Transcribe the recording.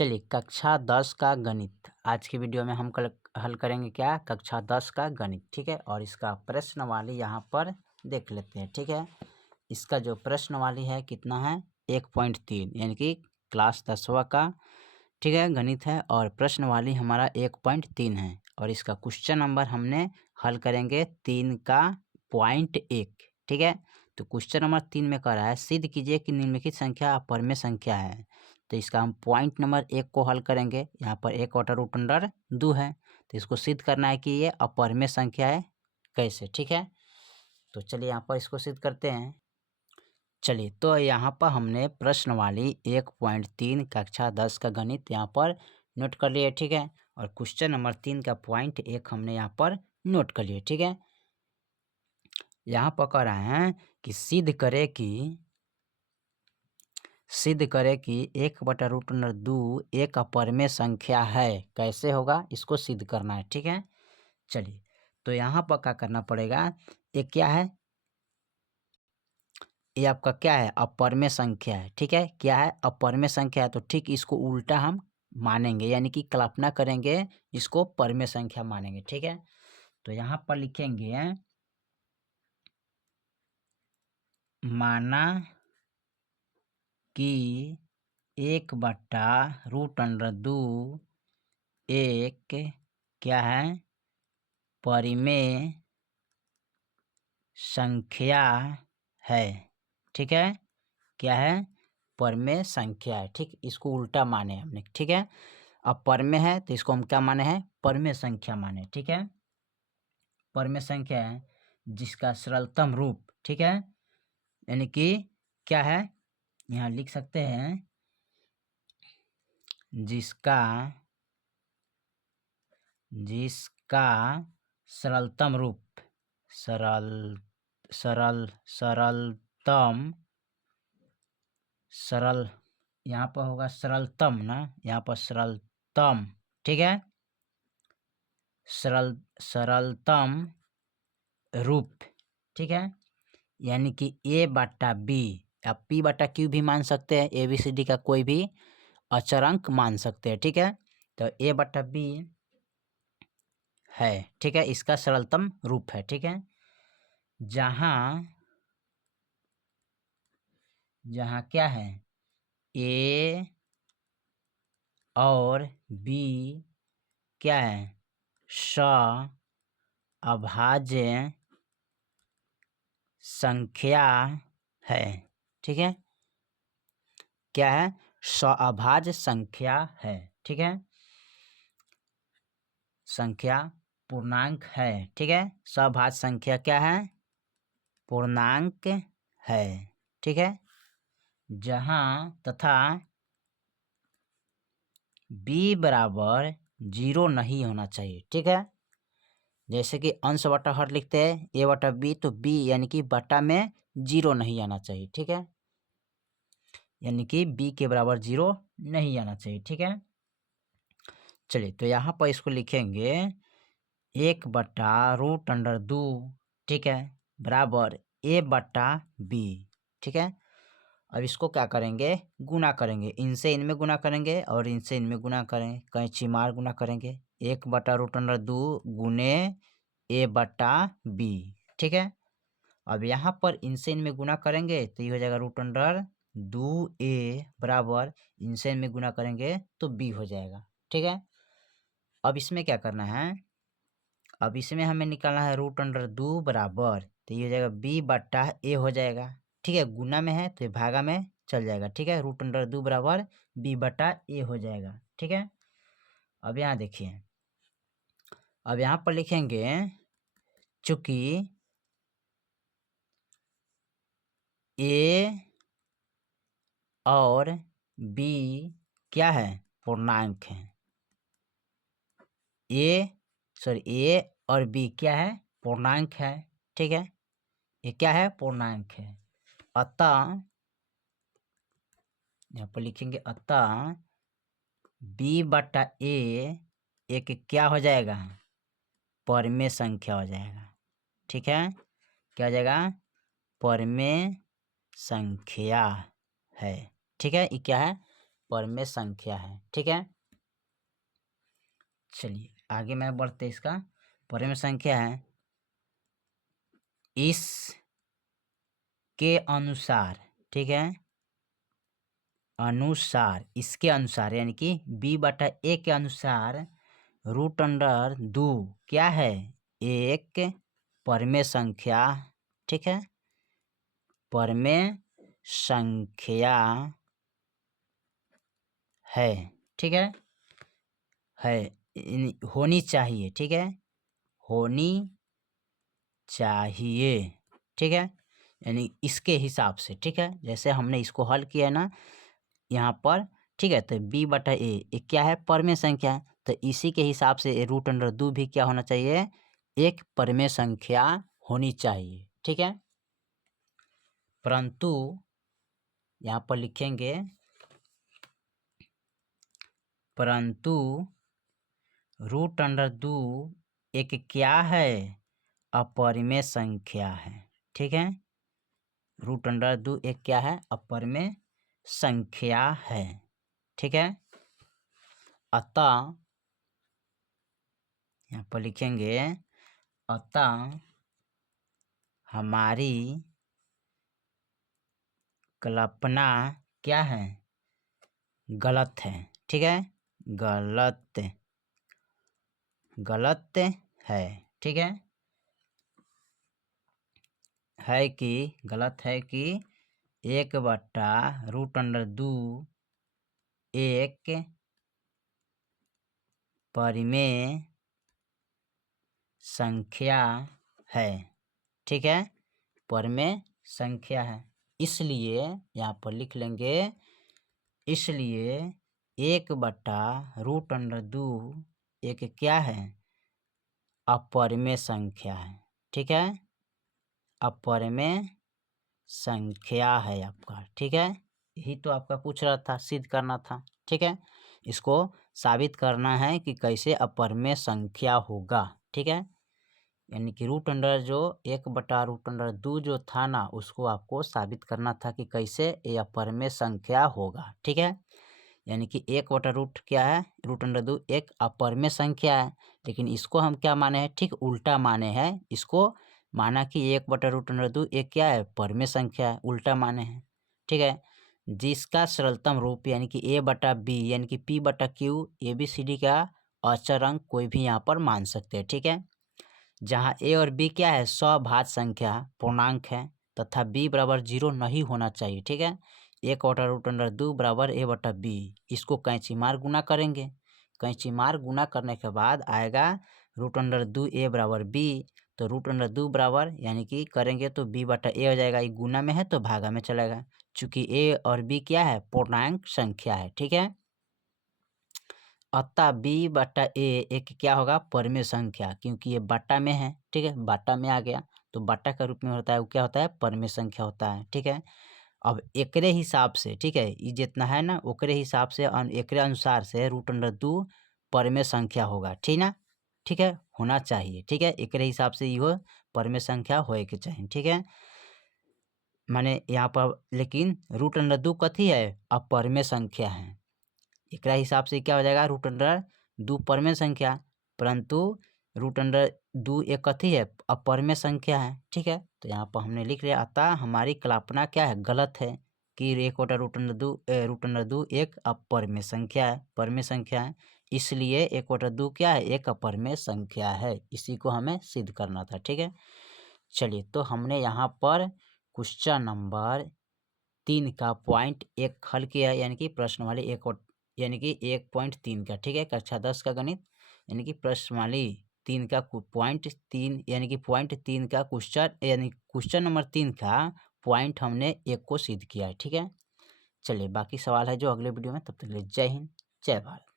चलिए कक्षा 10 का गणित आज की वीडियो में हम कल हल करेंगे क्या कक्षा 10 का गणित। ठीक है, और इसका प्रश्नवाली यहाँ पर देख लेते हैं। ठीक है, इसका जो प्रश्नवाली है कितना है 1.3 यानी कि क्लास 10वां का ठीक है गणित है, और प्रश्नवाली हमारा 1.3 है। और इसका क्वेश्चन नंबर हमने हल करेंगे 3 का .1। ठीक है, तो क्वेश्चन नंबर 3 में कह रहा है सिद्ध कीजिए कि निम्नलिखित संख्या अपरमेय संख्या है। तो इसका हम पॉइंट नंबर 1 को हल करेंगे। यहाँ पर 1/√2 है, तो इसको सिद्ध करना है कि ये अपरमेय संख्या है। कैसे? ठीक है, तो चलिए यहाँ पर इसको सिद्ध करते हैं। चलिए, तो यहाँ पर हमने प्रश्नवाली 1.3 कक्षा 10 का गणित यहाँ पर नोट कर लिए। ठीक है, और क्वेश्चन नंबर 3 का .1 हमने यहाँ पर नोट कर लिए। ठीक है, यहाँ पर कह रहे हैं कि सिद्ध करे कि 1/√2 एक अपरमेय संख्या है। कैसे होगा, इसको सिद्ध करना है। ठीक है, चलिए, तो यहाँ पर क्या करना पड़ेगा, ये क्या है, ये आपका क्या है, अपरमेय संख्या है। ठीक है, क्या है, अपरमेय संख्या है। तो ठीक इसको उल्टा हम मानेंगे, यानी कि कल्पना करेंगे, इसको परमेय संख्या मानेंगे। ठीक है, तो यहाँ पर लिखेंगे माना कि 1/√2 एक क्या है, परिमेय संख्या है। ठीक है, क्या है, परमेय संख्या है। ठीक, इसको उल्टा माने हमने। ठीक है, अब परमेय है तो इसको हम क्या माने हैं, परमेय संख्या माने। ठीक है, परमेय संख्या है जिसका सरलतम रूप, ठीक है, यानी कि क्या है, यहाँ लिख सकते हैं जिसका सरलतम रूप, सरल यहाँ पर होगा सरलतम ना, यहाँ पर सरलतम। ठीक है, सरलतम रूप। ठीक है, यानी कि A/B या P/Q भी मान सकते हैं, ABCD का कोई भी अचरांक मान सकते हैं। ठीक है, तो A/B है। ठीक है, इसका सरलतम रूप है। ठीक है, जहाँ क्या है, A और B क्या है, अभाज्य संख्या है। ठीक है, क्या है, अभाज्य संख्या है। ठीक है, संख्या पूर्णांक है। ठीक है, सभाज्य संख्या क्या है, पूर्णांक है। ठीक है, जहाँ तथा B बराबर 0 नहीं होना चाहिए। ठीक है, जैसे कि अंश बटा हर लिखते हैं A/B, तो B यानी कि बटा में 0 नहीं आना चाहिए। ठीक है, यानी कि B के बराबर 0 नहीं आना चाहिए। ठीक है, चलिए, तो यहाँ पर इसको लिखेंगे 1/√2 ठीक है बराबर A/B। ठीक है, अब इसको क्या करेंगे, गुना करेंगे, इनसे इनमें गुना करेंगे और इनसे इनमें गुना करेंगे, कैंची मार गुना करेंगे। 1/√2 गुने A/B। ठीक है, अब यहाँ पर इनसे इनमें गुना करेंगे तो ये हो जाएगा √2A बराबर, इनसे इनमें गुना करेंगे तो B हो जाएगा। ठीक है, अब इसमें क्या करना है, अब इसमें हमें निकालना है √2 बराबर, तो ये हो जाएगा B/A हो जाएगा। ठीक है, गुना में है तो ये भागा में चल जाएगा। ठीक है, √2 बराबर B/A हो जाएगा। ठीक है, अब यहाँ देखिए, अब यहाँ पर लिखेंगे चूंकि A और B क्या है, पूर्णांक है। A और B क्या है, पूर्णांक है। ठीक है, ये क्या है, पूर्णांक है। अतः यहाँ पर लिखेंगे अतः B/A एक क्या हो जाएगा, परमेय संख्या हो जाएगा। ठीक है, क्या हो जाएगा, परमेय संख्या है। ठीक है, ये क्या है, परमेय संख्या है। ठीक है, चलिए आगे मैं बढ़ते इसका परमेय संख्या है इस के अनुसार। ठीक है, अनुसार, इसके अनुसार यानी कि b/a के अनुसार रूट अंडर 2 क्या है, एक परमेय संख्या। ठीक है, परमेय संख्या है। ठीक है, होनी चाहिए। ठीक है, होनी चाहिए। ठीक है, यानी इसके हिसाब से। ठीक है, जैसे हमने इसको हल किया है ना यहाँ पर। ठीक है, तो b/a क्या है, परमेय संख्या है, तो इसी के हिसाब से रूट अंडर 2 भी क्या होना चाहिए, एक परमेय संख्या होनी चाहिए। ठीक है, परंतु यहाँ पर लिखेंगे परंतु रूट अंडर 2 एक क्या है, अपरिमेय संख्या है। ठीक है, रूट अंडर 2 एक क्या है, अपरिमेय संख्या है। ठीक है, अतः यहाँ पर लिखेंगे अतः हमारी कल्पना क्या है, गलत है। ठीक है, गलत है। ठीक है कि गलत है कि 1/रूट अंडर 2 एक परिमेय संख्या है। ठीक है, परमेय संख्या है, इसलिए यहाँ पर लिख लेंगे, इसलिए 1/रूट अंडर 2 एक क्या है, अपरिमेय संख्या है। ठीक है, अपरिमेय संख्या है आपका। ठीक है, यही तो आपका पूछ रहा था, सिद्ध करना था। ठीक है, इसको साबित करना है कि कैसे अपरिमेय संख्या होगा। ठीक है, यानी कि रूट अंडर जो 1/रूट अंडर 2 जो था ना, उसको आपको साबित करना था कि कैसे ये अपरिमेय संख्या होगा। ठीक है, यानी कि 1/रूट क्या है, रूट अंडर 2 एक अपरिमेय संख्या है, लेकिन इसको हम क्या माने हैं, ठीक उल्टा माने हैं। इसको माना कि 1/रूट अंडर 2 एक क्या है, परमेय संख्या है, उल्टा माने हैं। ठीक है, जिसका सरलतम रूप यानी कि a/b यानी कि p/q ABCD का अचर अंक कोई भी यहाँ पर मान सकते हैं। ठीक है, जहाँ a और b क्या है, सभाज्य संख्या पूर्णांक है तथा b बराबर 0 नहीं होना चाहिए। ठीक है, 1/रूट अंडर 2 बराबर a/b, इसको कैंची मार गुना करेंगे। कैंची मार गुना करने के बाद आएगा रूट अंडर 2 a बराबर b, तो रूट अंडर 2 बराबर यानी कि करेंगे तो b/a हो जाएगा, ये गुना में है तो भागा में चलेगा, चूंकि a और b क्या है, पूर्णांक संख्या है। ठीक है, अतः b/a एक क्या होगा, परमेय संख्या, क्योंकि ये बाटा में है। ठीक है, बाटा में आ गया तो बाटा का रूप में होता है, वो क्या होता है, परमेय संख्या होता है। ठीक है, अब एकरे हिसाब से, ठीक है, ये जितना है ना ओकरे हिसाब से एकरे अनुसार से रूट अंडर 2 परमेय संख्या होगा। ठीक ना, ठीक है, होना चाहिए। ठीक है, एकरे हिसाब से यो परमेय संख्या होए के चाहिए। ठीक है, माने यहाँ पर लेकिन रूट अंडर 2 कथी है, अपरमेय संख्या है, एकरा हिसाब से क्या हो जाएगा, रूट अंडर 2 परमेय संख्या, परंतु रूट अंडर 2 एक कथी है, अपरमेय संख्या है। ठीक है, तो यहाँ पर हमने लिख लिया, अतः हमारी कल्पना क्या है, गलत है कि 1/रूट अंडर 2 एक अपरमेय संख्या है, परमेय संख्या है, इसलिए 1/2 क्या है, एक अपरमेय संख्या है। इसी को हमें सिद्ध करना था। ठीक है, चलिए तो हमने यहाँ पर क्वेश्चन नंबर 3 का पॉइंट 1 हल किया है, यानी कि प्रश्नवाली 1 यानी कि 1.3 का। ठीक है, कक्षा 10 का गणित यानी कि प्रश्नवाली 3 का पॉइंट 3 यानी कि पॉइंट 3 का क्वेश्चन यानी क्वेश्चन नंबर 3 का पॉइंट हमने 1 को सिद्ध किया है। ठीक है, चलिए बाकी सवाल है जो अगले वीडियो में, तब तक के लिए जय हिंद जय भारत।